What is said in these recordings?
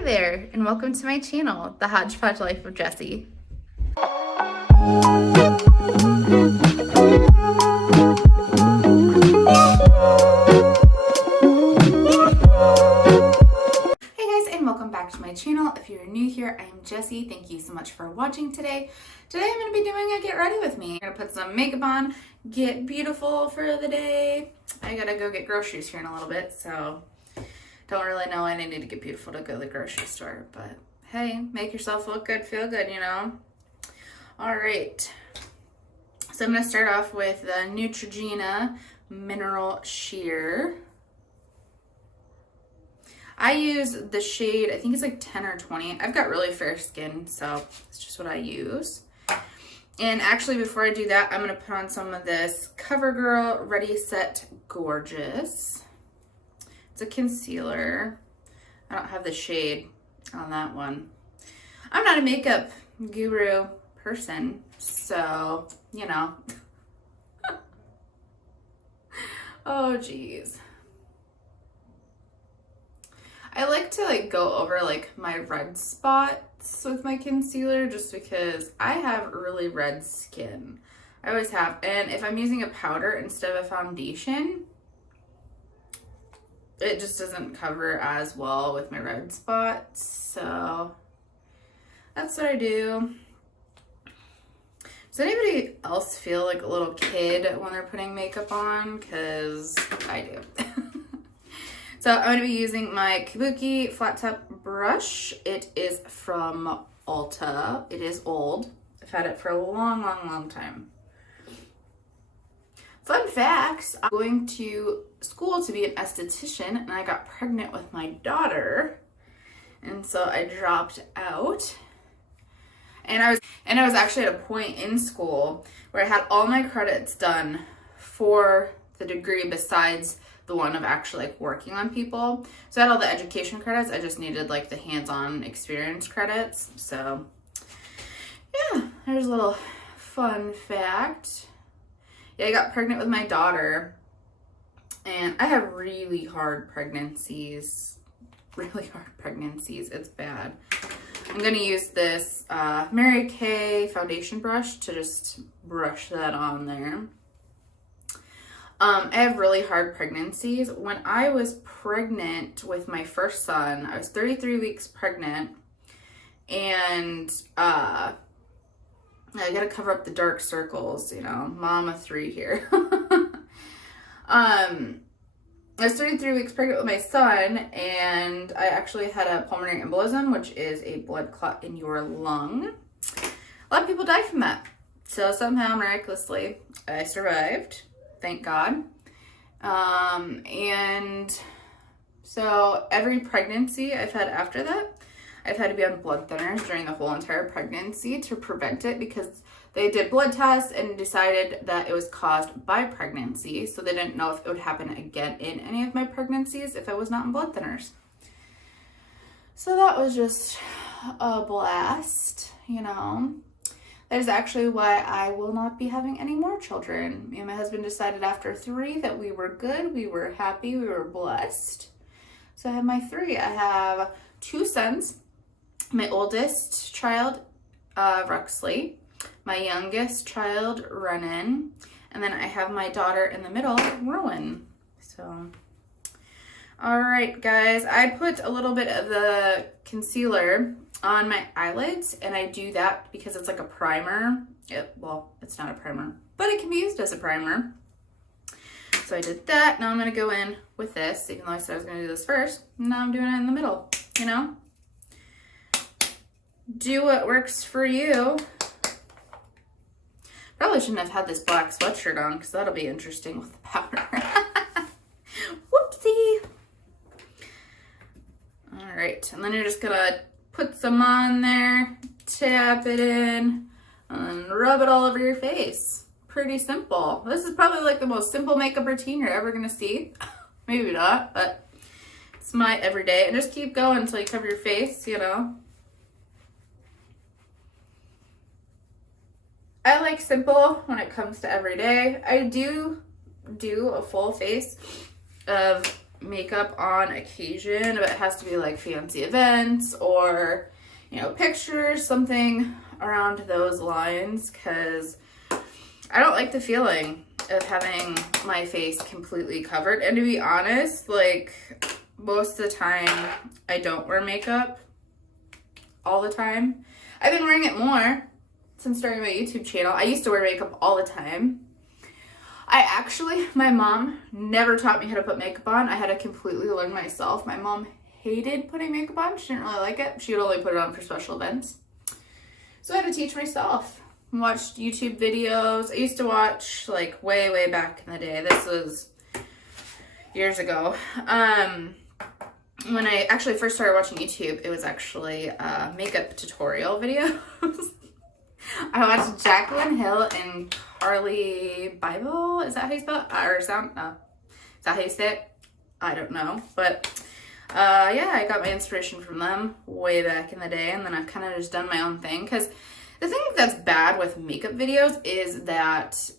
Hi there, and welcome to my channel, The Hodgepodge Life of Jessi. Hey guys, and welcome back to my channel. If you're new here, I am Jessi. Thank you so much for watching today. Today I'm going to be doing a get ready with me. I'm going to put some makeup on, get beautiful for the day. I gotta go get groceries here in a little bit, so don't really know when I need to get beautiful to go to the grocery store, but hey, make yourself look good, feel good, you know? All right, so I'm gonna start off with the Neutrogena Mineral Sheer. I use the shade, I think it's like 10 or 20. I've got really fair skin, so it's just what I use. And actually, before I do that, I'm gonna put on some of this Covergirl Ready Set Gorgeous. It's a concealer. I don't have the shade on that one. I'm not a makeup guru person, so, you know. Oh, geez. I like to go over my red spots with my concealer just because I have really red skin. I always have. And if I'm using a powder instead of a foundation, it just doesn't cover as well with my red spots. So that's what I do. Does anybody else feel like a little kid when they're putting makeup on? Because I do. So I'm going to be using my Kabuki flat top brush. It is from Ulta. It is old. I've had it for a long, long, long time. Fun facts, I'm going to school to be an esthetician, and I got pregnant with my daughter, and so I dropped out. And I was actually at a point in school where I had all my credits done for the degree besides the one of actually working on people. So I had all the education credits. I just needed the hands-on experience credits. So yeah, there's a little fun fact. Yeah, I got pregnant with my daughter, and I have really hard pregnancies. Really hard pregnancies. It's bad. I'm going to use this Mary Kay foundation brush to just brush that on there. I have really hard pregnancies. When I was pregnant with my first son, I was 33 weeks pregnant, and I gotta cover up the dark circles, you know, mama 3 here. I was 33 weeks pregnant with my son, and I actually had a pulmonary embolism, which is a blood clot in your lung. A lot of people die from that. So somehow, miraculously, I survived. Thank God. And so every pregnancy I've had after that, I've had to be on blood thinners during the whole entire pregnancy to prevent it, because they did blood tests and decided that it was caused by pregnancy. So they didn't know if it would happen again in any of my pregnancies if I was not on blood thinners. So that was just a blast, you know. That is actually why I will not be having any more children. Me and my husband decided after 3 that we were good, we were happy, we were blessed. So I have my 3. I have 2 sons. My oldest child, Ruxley. My youngest child, Renan. And then I have my daughter in the middle, Rowan. So, all right, guys. I put a little bit of the concealer on my eyelids, and I do that because it's like a primer. Well, it's not a primer, but it can be used as a primer. So I did that. Now I'm going to go in with this, even though I said I was going to do this first. Now I'm doing it in the middle, you know? Do what works for you. Probably shouldn't have had this black sweatshirt on, because that'll be interesting with the powder. Whoopsie. All right, and then you're just going to put some on there, tap it in, and rub it all over your face. Pretty simple. This is probably the most simple makeup routine you're ever gonna see. Maybe not, but it's my everyday. And just keep going until you cover your face, you know. I like simple when it comes to everyday. I do a full face of makeup on occasion, but it has to be like fancy events or, you know, pictures, something around those lines, because I don't like the feeling of having my face completely covered. And to be honest, like, most of the time I don't wear makeup all the time. I've been wearing it more since starting my YouTube channel. I used to wear makeup all the time. My mom never taught me how to put makeup on. I had to completely learn myself. My mom hated putting makeup on. She didn't really like it. She would only put it on for special events. So I had to teach myself. Watched YouTube videos. I used to watch like way, way back in the day. This was years ago. When I actually first started watching YouTube, it was actually makeup tutorial videos. I watched Jaclyn Hill and Carly Bible. Is that how you spell it? Or sound? No. Is that how you say it? I don't know. But yeah, I got my inspiration from them way back in the day, and then I've kind of just done my own thing. Because the thing that's bad with makeup videos is that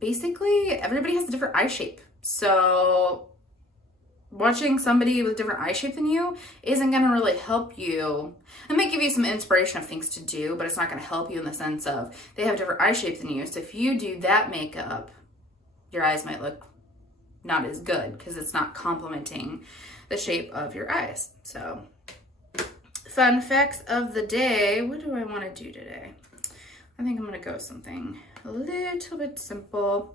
basically everybody has a different eye shape. So watching somebody with a different eye shape than you isn't going to really help you. It might give you some inspiration of things to do, but it's not going to help you in the sense of they have a different eye shape than you. So if you do that makeup, your eyes might look not as good because it's not complementing the shape of your eyes. So fun facts of the day. What do I want to do today? I think I'm going to go something a little bit simple.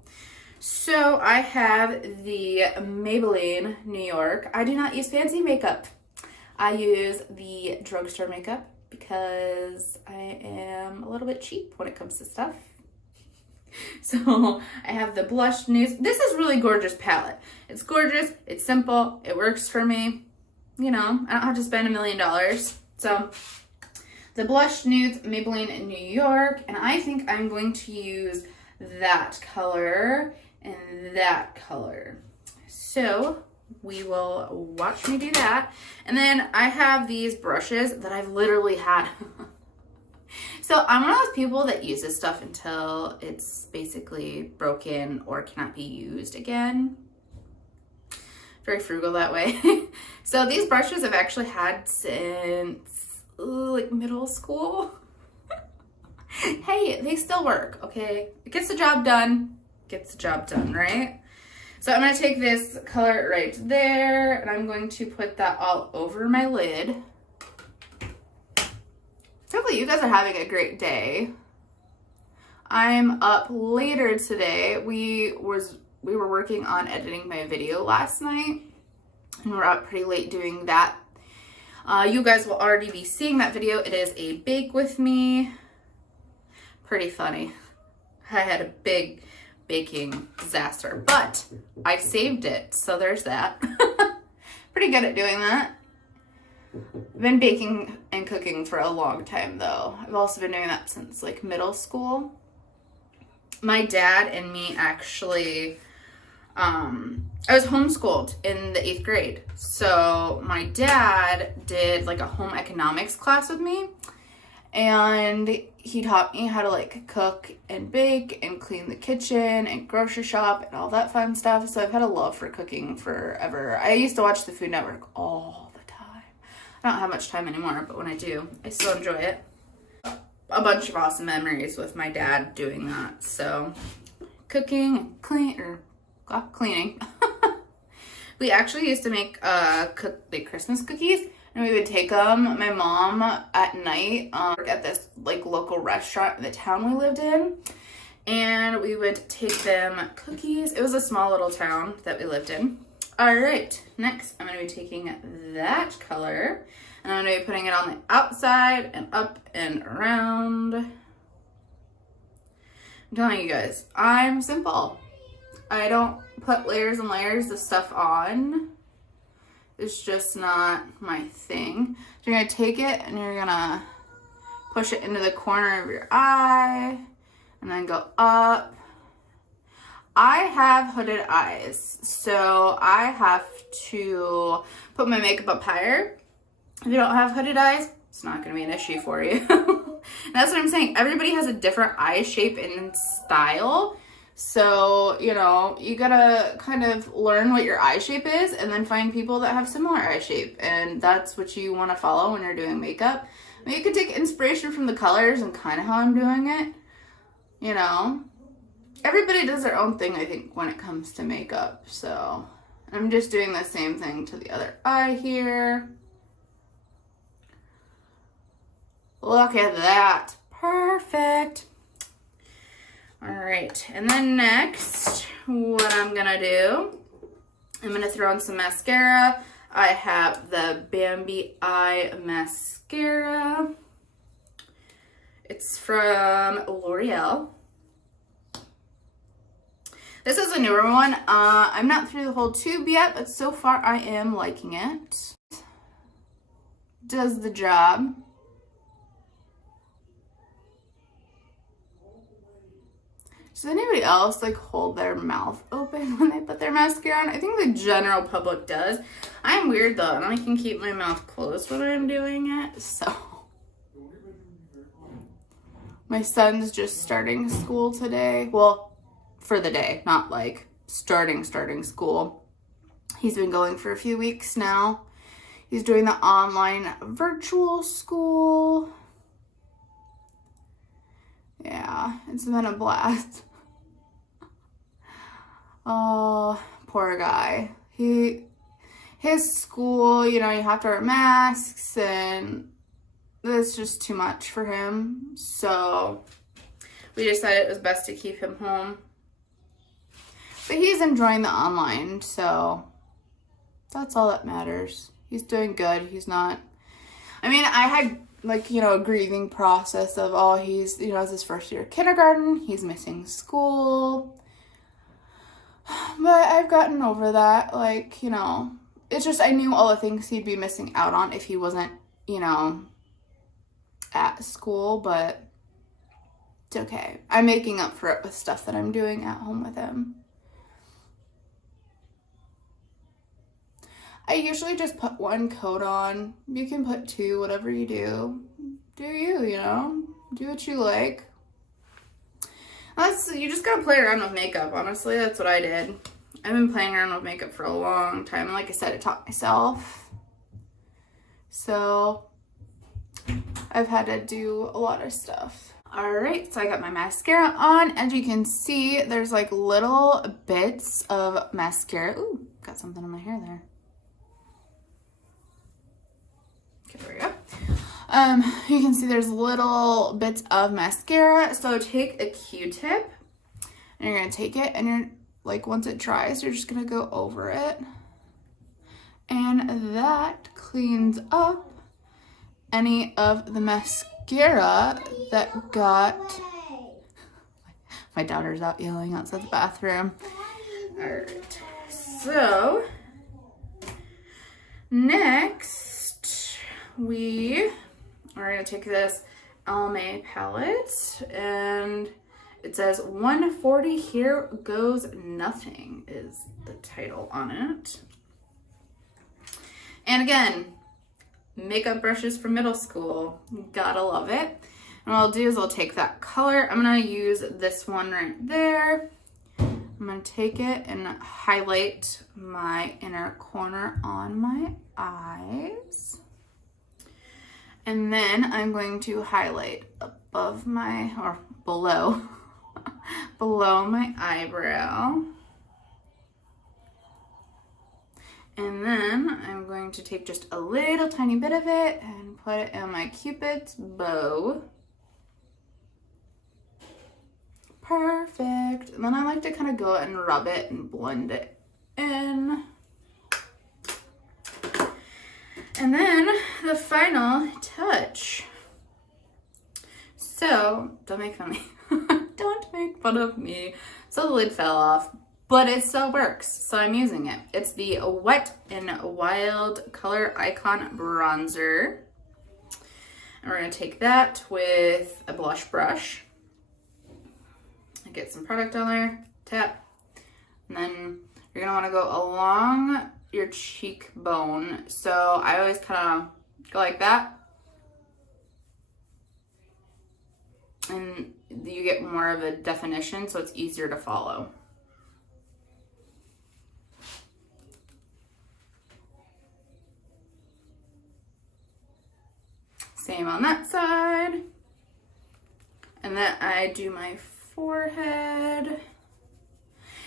So I have the Maybelline New York. I do not use fancy makeup. I use the drugstore makeup because I am a little bit cheap when it comes to stuff. So I have the Blush Nudes. This is really gorgeous palette. It's gorgeous. It's simple. It works for me. You know, I don't have to spend $1 million. So the Blush Nudes Maybelline New York. And I think I'm going to use that color and that color. So we will watch me do that. And then I have these brushes that I've literally had. So I'm one of those people that uses stuff until it's basically broken or cannot be used again. Very frugal that way. So these brushes I've actually had since like middle school. Hey, they still work, okay? It gets the job done. Gets the job done, right? So I'm going to take this color right there, and I'm going to put that all over my lid. Hopefully you guys are having a great day. I'm up later today. We were working on editing my video last night, and we're up pretty late doing that. You guys will already be seeing that video. It is a bake with me. Pretty funny. I had a big baking disaster, but I saved it, so there's that. Pretty good at doing that. I've been baking and cooking for a long time though. I've also been doing that since like middle school. My dad and me actually, I was homeschooled in the 8th grade. So my dad did like a home economics class with me, and he taught me how to like cook and bake and clean the kitchen and grocery shop and all that fun stuff. So I've had a love for cooking forever. I used to watch the Food Network all the time. I don't have much time anymore, but when I do, I still enjoy it. A bunch of awesome memories with my dad doing that. So cooking and cleaning. We actually used to make like Christmas cookies. And we would take them, my mom at night, at this like local restaurant in the town we lived in. And we would take them cookies. It was a small little town that we lived in. All right, next I'm gonna be taking that color and I'm gonna be putting it on the outside and up and around. I'm telling you guys, I'm simple. I don't put layers and layers of stuff on. It's just not my thing. So you're gonna take it and you're gonna push it into the corner of your eye and then go up. I have hooded eyes, so I have to put my makeup up higher. If you don't have hooded eyes, it's not gonna be an issue for you. And that's what I'm saying. Everybody has a different eye shape and style. So, you know, you gotta kind of learn what your eye shape is and then find people that have similar eye shape. And that's what you want to follow when you're doing makeup. I mean, you could take inspiration from the colors and kind of how I'm doing it. You know, everybody does their own thing, I think, when it comes to makeup. So I'm just doing the same thing to the other eye here. Look at that. Perfect. All right, and then next, what I'm gonna do, I'm gonna throw on some mascara. I have the Bambi Eye Mascara. It's from L'Oreal. This is a newer one. I'm not through the whole tube yet, but so far I am liking it. Does the job. Does anybody else like hold their mouth open when they put their mascara on? I think the general public does. I'm weird though, and I can keep my mouth closed when I'm doing it, so. My son's just starting school today. Well, for the day, not like starting school. He's been going for a few weeks now. He's doing the online virtual school. Yeah, it's been a blast. Oh, poor guy. His school, you know, you have to wear masks and it's just too much for him. So we decided it was best to keep him home. But he's enjoying the online, so that's all that matters. He's doing good. He's not, I mean, I had like, you know, a grieving process of, oh, he's, you know, it's his first year of kindergarten. He's missing school. But I've gotten over that. Like, you know, it's just I knew all the things he'd be missing out on if he wasn't, you know, at school. But it's okay. I'm making up for it with stuff that I'm doing at home with him. I usually just put one coat on. You can put two, whatever you do. Do you, you know? Do what you like. You just gotta play around with makeup, honestly. That's what I did. I've been playing around with makeup for a long time. And like I said, I taught myself. So I've had to do a lot of stuff. All right, so I got my mascara on. As you can see, there's like little bits of mascara. Ooh, got something in my hair there. Okay, there we go. You can see there's little bits of mascara. So take a Q-tip and you're gonna take it and you're like, once it dries, you're just gonna go over it. And that cleans up any of the mascara that got, my daughter's out yelling outside the bathroom. All right, so next we're gonna take this Almay palette, and it says 140 Here Goes Nothing is the title on it. And again, makeup brushes from middle school, gotta love it. And what I'll do is I'll take that color, I'm gonna use this one right there. I'm gonna take it and highlight my inner corner on my eyes. And then I'm going to highlight above my, or below, below my eyebrow. And then I'm going to take just a little tiny bit of it and put it in my Cupid's bow. Perfect. And then I like to kind of go and rub it and blend it in. And then the final touch. So, don't make fun of me. Don't make fun of me. So the lid fell off, but it still works. So I'm using it. It's the Wet n Wild Color Icon Bronzer. And we're gonna take that with a blush brush. Get some product on there, tap. And then you're gonna wanna go along your cheekbone. So I always kind of go like that. and you get more of a definition, so it's easier to follow. Same on that side. And then I do my forehead.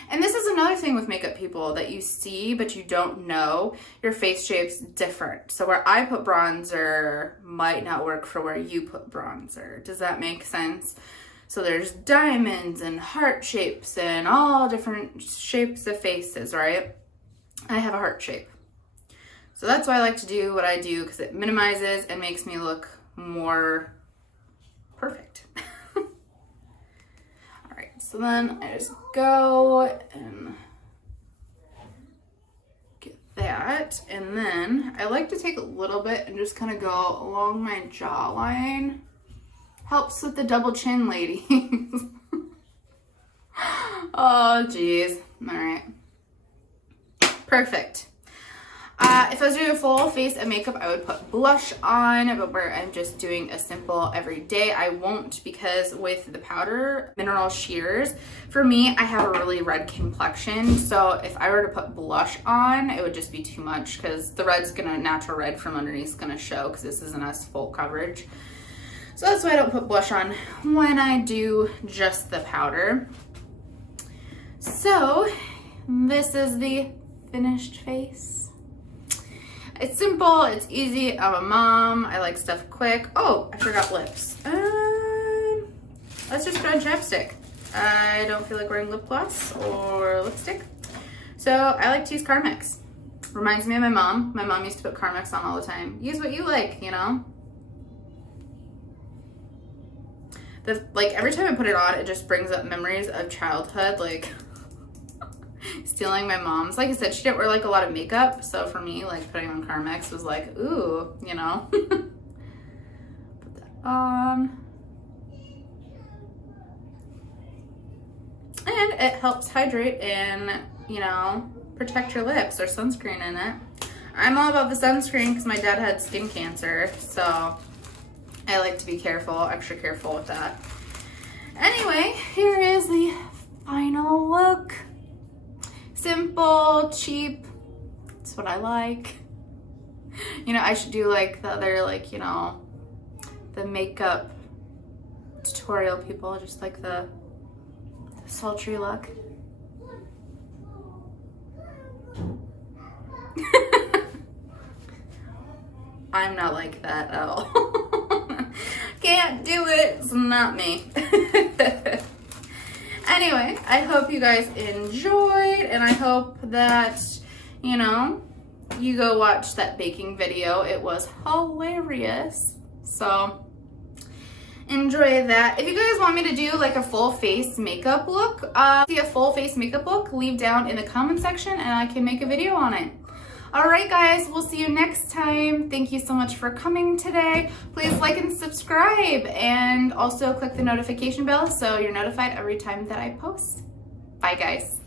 And this is another thing with makeup people that you see, but you don't know. Your face shape's different. So where I put bronzer might not work for where you put bronzer. Does that make sense? So there's diamonds and heart shapes and all different shapes of faces, right? I have a heart shape. So that's why I like to do what I do, because it minimizes and makes me look more perfect. So then I just go and get that. And then I like to take a little bit and just kind of go along my jawline. Helps with the double chin, ladies. Oh, geez. All right. Perfect. If I was doing a full face of makeup, I would put blush on, but where I'm just doing a simple everyday, I won't, because with the powder mineral shears, for me, I have a really red complexion, so if I were to put blush on, it would just be too much, because the red's gonna, natural red from underneath is gonna show, because this isn't as full coverage. So that's why I don't put blush on when I do just the powder. So this is the finished face. It's simple, it's easy. I'm a mom, I like stuff quick. Oh, I forgot lips. Let's just put on chapstick. I don't feel like wearing lip gloss or lipstick. So I like to use Carmex. Reminds me of my mom. My mom used to put Carmex on all the time. Use what you like, you know? Like every time I put it on, it just brings up memories of childhood, like stealing my mom's. Like I said, she didn't wear like a lot of makeup, so for me, like putting on Carmex was like, ooh, you know. Put that on. And it helps hydrate and, you know, protect your lips. There's sunscreen in it. I'm all about the sunscreen because my dad had skin cancer, so I like to be careful, extra careful with that. Anyway, here is the final look. Simple, cheap, it's what I like. You know, I should do like the other, like, you know, the makeup tutorial people, just like the sultry look. I'm not like that at all. Can't do it, it's not me. Anyway, I hope you guys enjoyed, and I hope that, you know, you go watch that baking video. It was hilarious. So enjoy that. If you guys want me to do like a full face makeup look, see a full face makeup look, leave down in the comment section and I can make a video on it. All right, guys, we'll see you next time. Thank you so much for coming today. Please like and subscribe, and also click the notification bell so you're notified every time that I post. Bye, guys.